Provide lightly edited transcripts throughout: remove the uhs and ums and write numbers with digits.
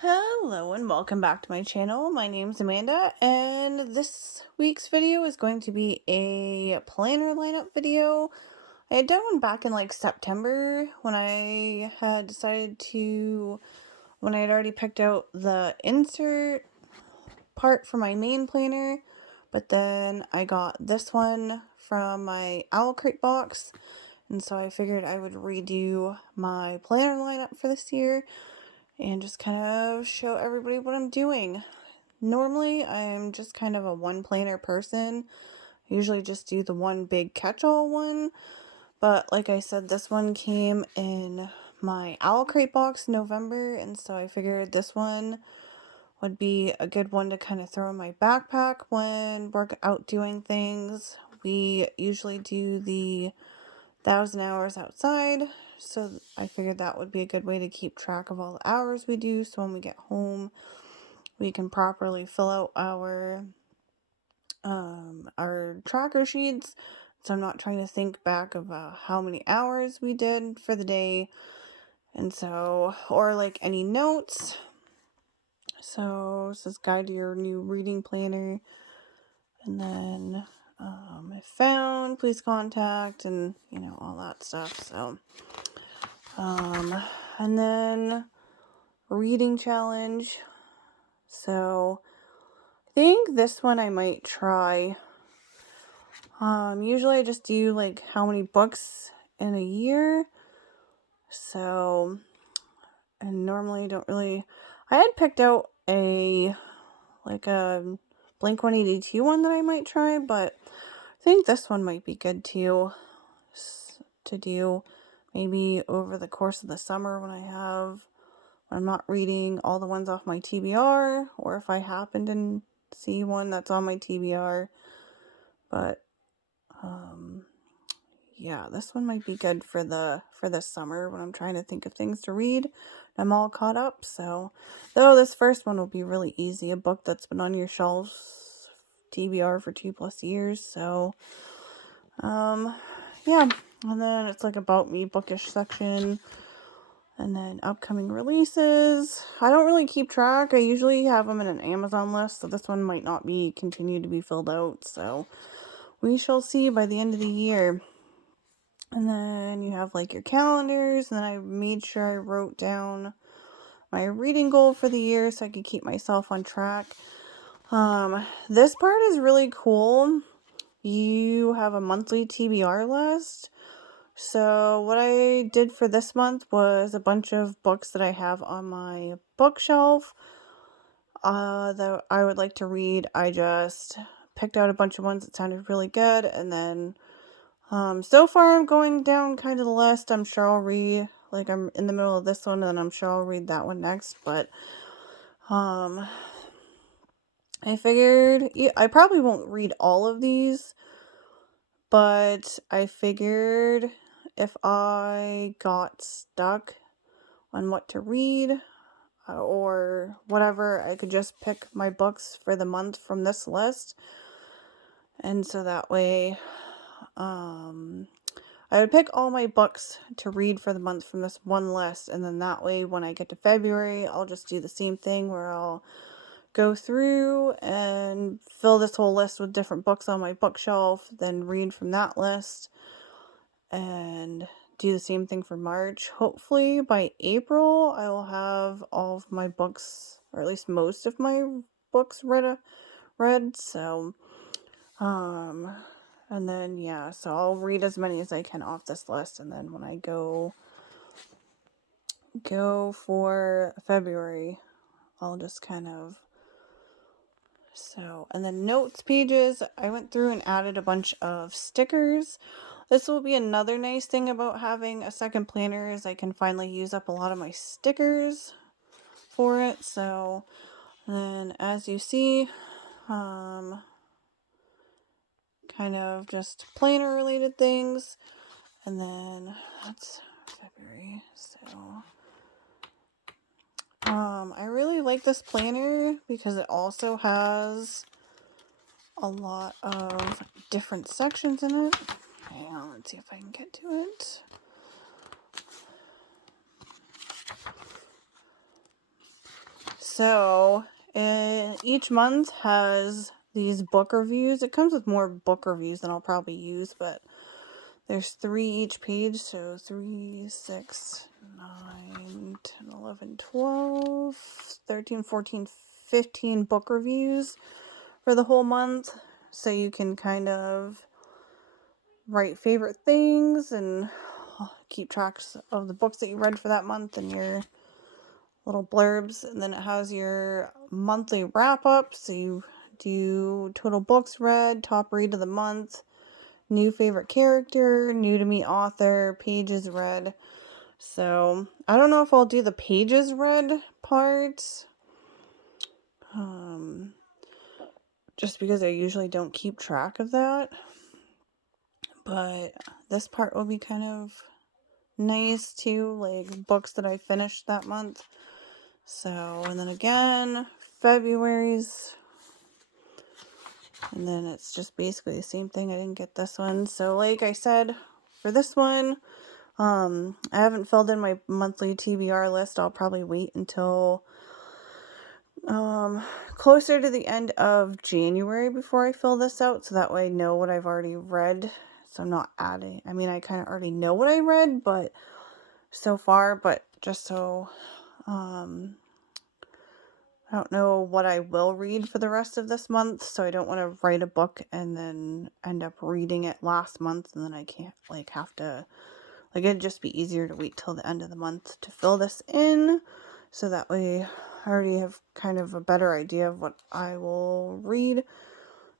Hello and welcome back to my channel. My name's Amanda and this week's video is going to be a planner lineup video. I had done one back in like September when I had decided to, when I had already picked out the insert part for my main planner, but then I got this one from my Owl Crate box, and so I figured I would redo my planner lineup for this year and just kind of show everybody what I'm doing. Normally, I'm just kind of a one planner person. I usually just do the one big catch-all one, but like I said, this one came in my Owl Crate box in November, and so I figured this one would be a good one to kind of throw in my backpack when we're out doing things. We usually do the 1,000 hours outside, so I figured that would be a good way to keep track of all the hours we do, so when we get home we can properly fill out our tracker sheets, so I'm not trying to think back of how many hours we did for the day, and so, or like any notes. So it says guide to your new reading planner, and then if found, please contact, and all that stuff. So and then reading challenge. So I think this one I might try. Usually I just do like how many books in a year. So, and normally don't really, I had picked out a Blink-182 one that I might try, but I think this one might be good too, to do maybe over the course of the summer when I'm not reading all the ones off my TBR, or if I happen to see one that's on my TBR. But yeah, this one might be good for the summer when I'm trying to think of things to read. I'm all caught up, so though this first one will be really easy, a book that's been on your shelves TBR for 2+ years. So yeah, and then it's like about me bookish section. And then upcoming releases. I don't really keep track. I usually have them in an Amazon list, so this one might not be continue to be filled out. So we shall see by the end of the year. And then you have like your calendars. And then I made sure I wrote down my reading goal for the year so I could keep myself on track. This part is really cool. You have a monthly TBR list. So what I did for this month was a bunch of books that I have on my bookshelf that I would like to read. I just picked out a bunch of ones that sounded really good, and then so far I'm going down kind of the list. I'm sure I'll read, like I'm in the middle of this one, and then I'm sure I'll read that one next, but I figured I probably won't read all of these, but I figured if I got stuck on what to read or whatever, I could just pick my books for the month from this list. And so that way, I would pick all my books to read for the month from this one list. And then that way, when I get to February, I'll just do the same thing where I'll go through and fill this whole list with different books on my bookshelf, then read from that list, and do the same thing for March. Hopefully by April I will have all of my books, or at least most of my books read. So and then yeah, so I'll read as many as I can off this list, and then when I go for February, I'll just kind of. So, and then notes pages, I went through and added a bunch of stickers. This will be another nice thing about having a second planner, is I can finally use up a lot of my stickers for it. So then as you see, kind of just planner related things. And then that's February. So I really like this planner because it also has a lot of different sections in it. Hang on, let's see if I can get to it. So each month has these book reviews. It comes with more book reviews than I'll probably use, but there's 3 each page, so 3, 6, 9, 10, 11, 12, 13, 14, 15 book reviews for the whole month. So you can kind of write favorite things and keep tracks of the books that you read for that month and your little blurbs. And then it has your monthly wrap up. So you do total books read, top read of the month, new favorite character, new to me author, pages read. So I don't know if I'll do the pages read part, just because I usually don't keep track of that. But this part will be kind of nice too, like books that I finished that month. So, and then again, February's, and then it's just basically the same thing. I didn't get this one. So like I said, for this one, I haven't filled in my monthly TBR list. I'll probably wait until closer to the end of January before I fill this out, so that way I know what I've already read. So I'm not adding, I mean, I kind of already know what I read, but so far, but just so, I don't know what I will read for the rest of this month, so I don't want to write a book and then end up reading it last month, and then I can't, like, have to, like, it'd just be easier to wait till the end of the month to fill this in, so that way I already have kind of a better idea of what I will read.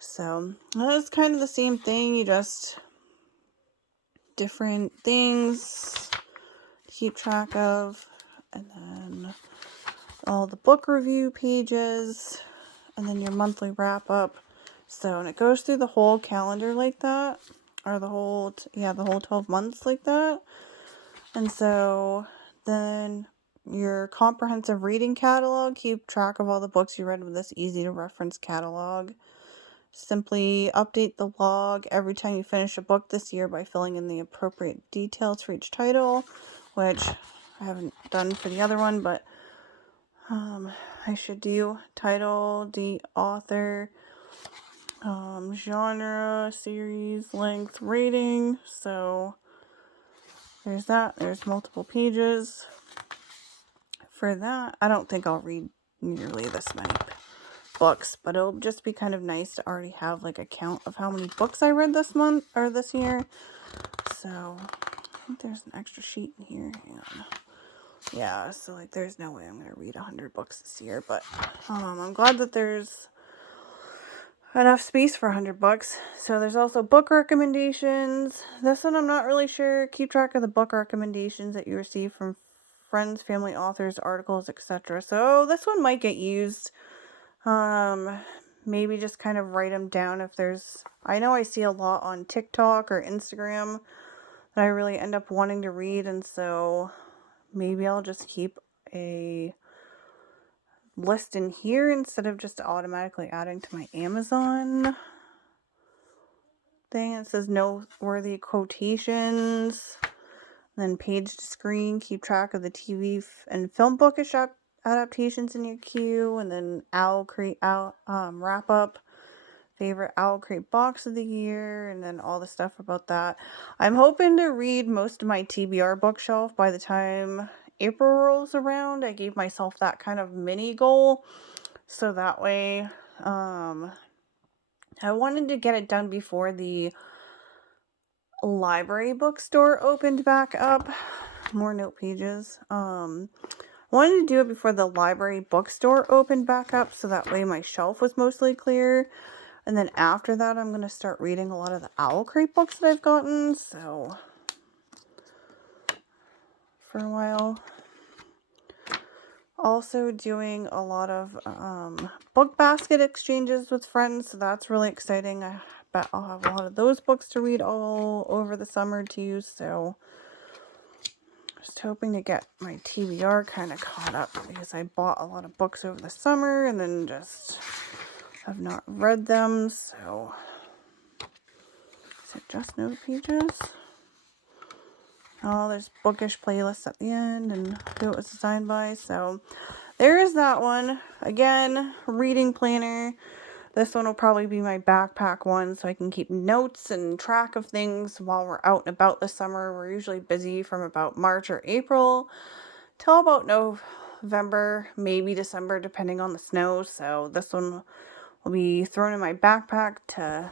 So that's kind of the same thing, you just different things to keep track of, and then all the book review pages, and then your monthly wrap up. So, and it goes through the whole calendar like that, or the whole, the whole 12 months like that. And so then your comprehensive reading catalog, keep track of all the books you read with this easy to reference catalog. Simply update the log every time you finish a book this year by filling in the appropriate details for each title, which I haven't done for the other one, but I should do title, the author, genre, series, length, rating. So there's that. There's multiple pages for that. I don't think I'll read nearly this many books, but it'll just be kind of nice to already have like a count of how many books I read this month or this year. So I think there's an extra sheet in here. Hang on. Yeah, so like there's no way I'm going to read 100 books this year, but I'm glad that there's enough space for 100 books. So there's also book recommendations. This one I'm not really sure. Keep track of the book recommendations that you receive from friends, family, authors, articles, etc. So this one might get used. Maybe just kind of write them down if there's, I know I see a lot on TikTok or Instagram that I really end up wanting to read, and so maybe I'll just keep a list in here instead of just automatically adding to my Amazon thing. It says noteworthy quotations, then page to screen, keep track of the TV and film bookish adaptations in your queue, and then wrap up, favorite Owl Crate box of the year, and then all the stuff about that. I'm hoping to read most of my TBR bookshelf by the time April rolls around. I gave myself that kind of mini goal, so that way I wanted to get it done before the library bookstore opened back up. More note pages. I wanted to do it before the library bookstore opened back up, so that way my shelf was mostly clear. And then after that, I'm going to start reading a lot of the Owl Crate books that I've gotten. So for a while. Also doing a lot of book basket exchanges with friends, so that's really exciting. I bet I'll have a lot of those books to read all over the summer too, so just hoping to get my TBR kind of caught up, because I bought a lot of books over the summer and then just have not read them. So is it just note pages? Oh, there's bookish playlists at the end and who it was designed by. So there is that one. Again, reading planner. This one will probably be my backpack one, so I can keep notes and track of things while we're out and about this summer. We're usually busy from about March or April till about November, maybe December, depending on the snow. So this one will be thrown in my backpack to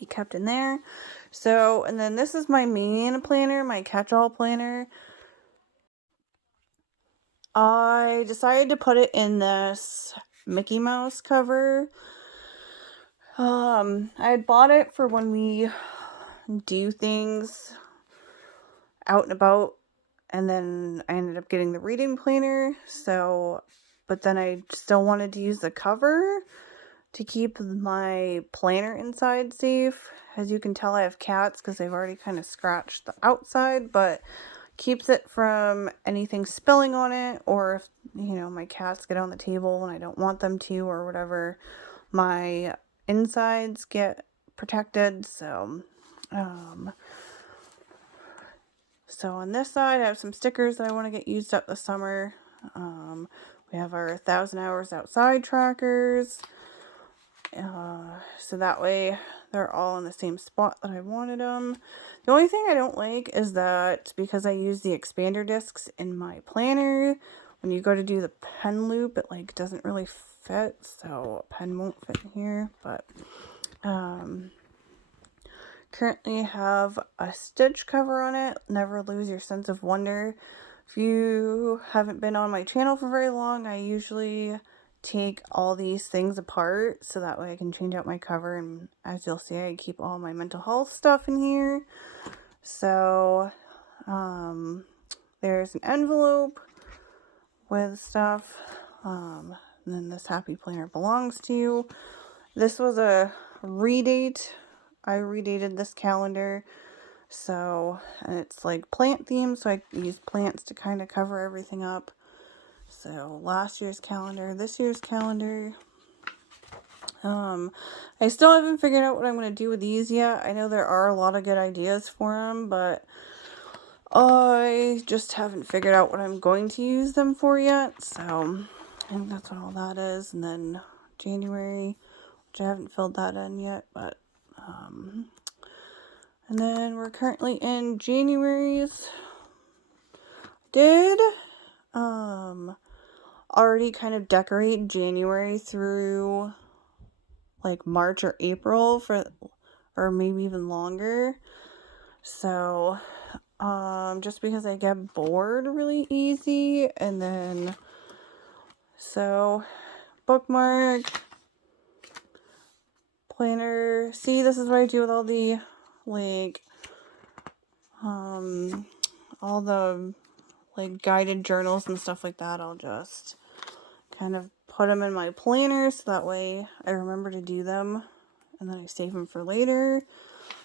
be kept in there. So, and then this is my main planner, my catch-all planner. I decided to put it in this Mickey Mouse cover. I had bought it for when we do things out and about, and then I ended up getting the reading planner. So, but then I still wanted to use the cover to keep my planner inside safe. As you can tell, I have cats because they've already kind of scratched the outside, but keeps it from anything spilling on it, or if, you know, my cats get on the table and I don't want them to, or whatever, my insides get protected. So on this side I have some stickers that I want to get used up this summer. We have our 1,000 hours outside trackers, so that way they're all in the same spot that I wanted them. The only thing I don't like is that because I use the expander discs in my planner, when you go to do the pen loop, it like doesn't really fit, so a pen won't fit in here. But currently have a stitch cover on it. Never lose your sense of wonder. If you haven't been on my channel for very long, I usually take all these things apart so that way I can change out my cover, and as you'll see, I keep all my mental health stuff in here. So there's an envelope with stuff, and then this happy planner belongs to you. This was a redate. I redated this calendar, so, and it's like plant themed, so I use plants to kind of cover everything up. So last year's calendar, this year's calendar. I still haven't figured out what I'm going to do with these yet. I know there are a lot of good ideas for them, but I just haven't figured out what I'm going to use them for yet. So I think that's what all that is. And then January, which I haven't filled that in yet, but and then we're currently in January's. Did already kind of decorate January through like March or April for, or maybe even longer. So just because I get bored really easy. And then so bookmark, planner. See, this is what I do with all the like all the like guided journals and stuff like that. I'll just kind of put them in my planner so that way I remember to do them, and then I save them for later.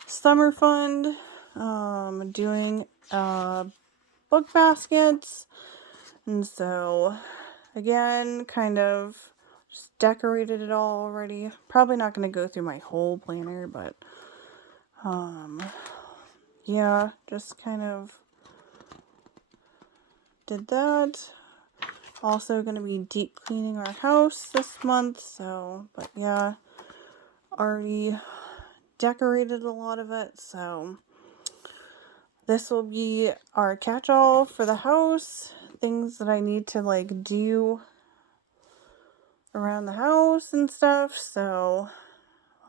Summer fund, doing book baskets, and so again, kind of just decorated it all already. Probably not going to go through my whole planner, but yeah, just kind of did that. Also going to be deep cleaning our house this month, so, but yeah, already decorated a lot of it. So this will be our catch-all for the house, things that I need to like do around the house and stuff. So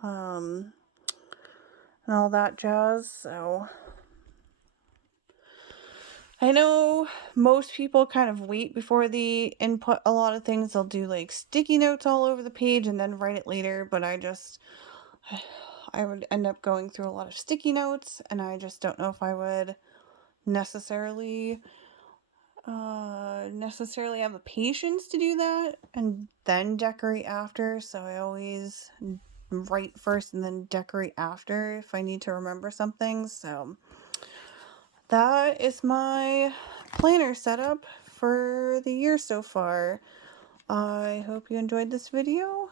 and all that jazz. So I know most people kind of wait before they input a lot of things. They'll do like sticky notes all over the page and then write it later, but I would end up going through a lot of sticky notes, and I just don't know if I would necessarily have the patience to do that and then decorate after. So I always write first and then decorate after if I need to remember something. So that is my planner setup for the year so far. I hope you enjoyed this video.